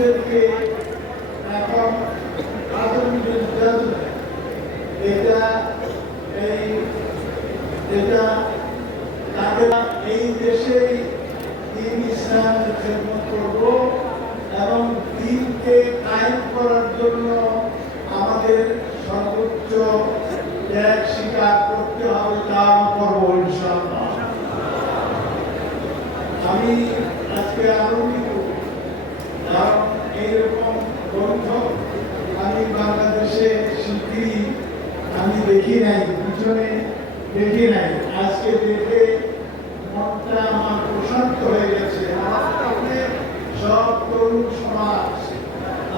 হিন্দুদেরকে এখন এটা এই এটা তাদের এই দেশেই দিন ইসলামের খেদমত করব এবং দিনকে কায়েম করার জন্য আমাদের সর্বোচ্চ ত্যাগ স্বীকার করতে হবে, তা করবো ইনশাআল্লাহ। আমি আজকে আনন্দিত, কারণ এইরকম গ্রন্থ আমি বাংলাদেশে শিগগিরই আমি দেখি নাই, পিছনে দেখি নাই। আজকে দেখে মনটা আমার প্রশান্ত হয়ে গেছে। আমার সামনে সব তরুণ সমাজ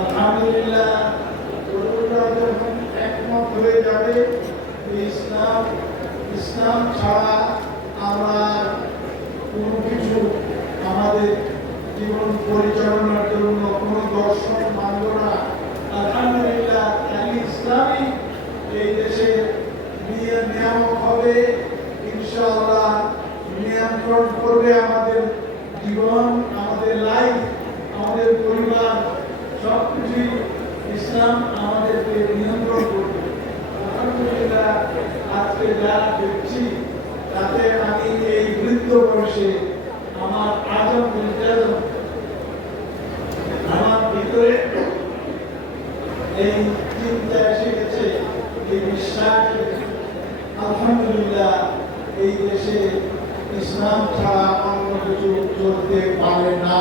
আলহামদুলিল্লাহ তরুণরা যখন একমত হয়ে যাবে, ইসলাম ছাড়া আমরা কোনো কিছু আমাদের জীবন পরিচালনার জন্য কোনো দর্শন মানব না। আলহামদুলিল্লাহ ইসলামই এই দেশে নিয়ামক হবে, ইনশাআল্লাহ নিয়ন্ত্রণ করবে আমাদের জীবন, আমাদের লাইফ, আমাদের পরিবার, সবকিছু ইসলাম আমাদেরকে নিয়ন্ত্রণ করবে। আলহামদুলিল্লাহ আজকে যা দেখছি তাতে আমি এই বৃদ্ধ বয়সে আমার আজম নির্যাতন আমার ভিতরে এই চিন্তা এসে গেছে, এই বিশ্বাস। আলহামদুলিল্লাহ এই দেশে ইসলাম ছাড়া অন্য কিছু চলতে পারে না।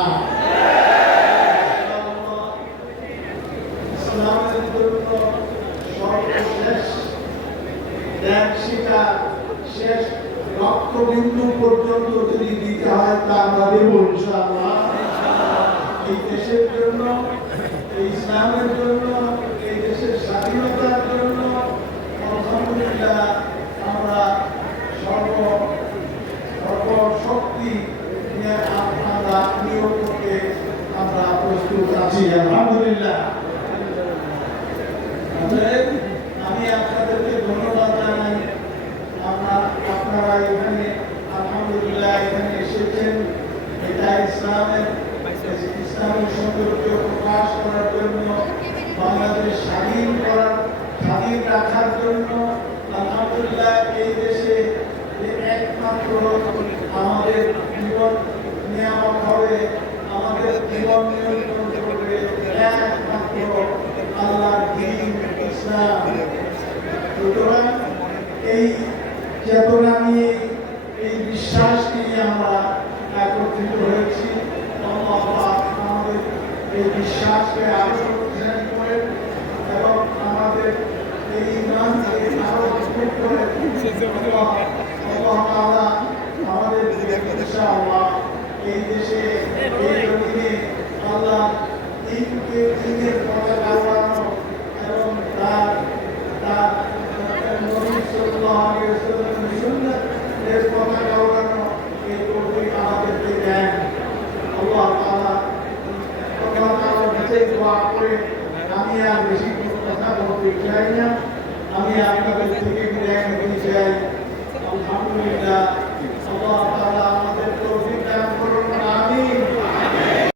ইসলামের জন্য সর্বশেষ ত্যাগ স্বীকার, শেষ রক্তবিন্দু পর্যন্ত যদি দিতে হয় তা আমরা দেব ইনশাআল্লাহ। এই দেশের জন্য, এই ইসলামের জন্য, এই দেশের স্বাধীনতার জন্য আলহামদুলিল্লাহ আমরা সর্বশক্তি নিয়ে আমরা নিয়োগ করতে আমরা প্রস্তুত আছি আলহামদুলিল্লাহ। আমি আপনাদেরকে ধন্যবাদ জানাই, আপনারা এখানে আলহামদুলিল্লাহ এখানে এসেছেন। এটা ইসলামের সৌন্দর্য প্রকাশ করার জন্য, বাংলাদেশ স্বাধীন রাখার জন্য। আলহামদুলিল্লাহ এই দেশে একমাত্র আমাদের জীবন নিয়ামক হবে, আমাদের জীবন নিয়ন্ত্রণ করবে একমাত্র আল্লাহর দ্বীন ইসলাম। সুতরাং এই চেতনা নিয়ে, এই বিশ্বাস নিয়ে আমরা একত্রিত হয়েছি। আমাদের এই বিশ্বাসকে আরো শক্তিশালী করে এবং আমাদের এই ইমানকে আরো মজবুত করে আমাদের ইনশাআল্লাহ এই দেশে এই জমিনে আল্লাহ দিনের পতাকা উড়ানো এবং তার নবী সাল্লাল্লাহু আলাইহি ওয়াসাল্লামের সুন্নাতের পতাকা উড়ানো, এই তৌফিক আমাদেরকে দেন আল্লাহ তাআলা। দোয়া করে আমি আর বেশি কোনো কথা বলতে চাই না, আমি আপনাদের থেকে বিদায় নিতে চাই। আলহামদুলিল্লাহ আল্লাহ তাআলা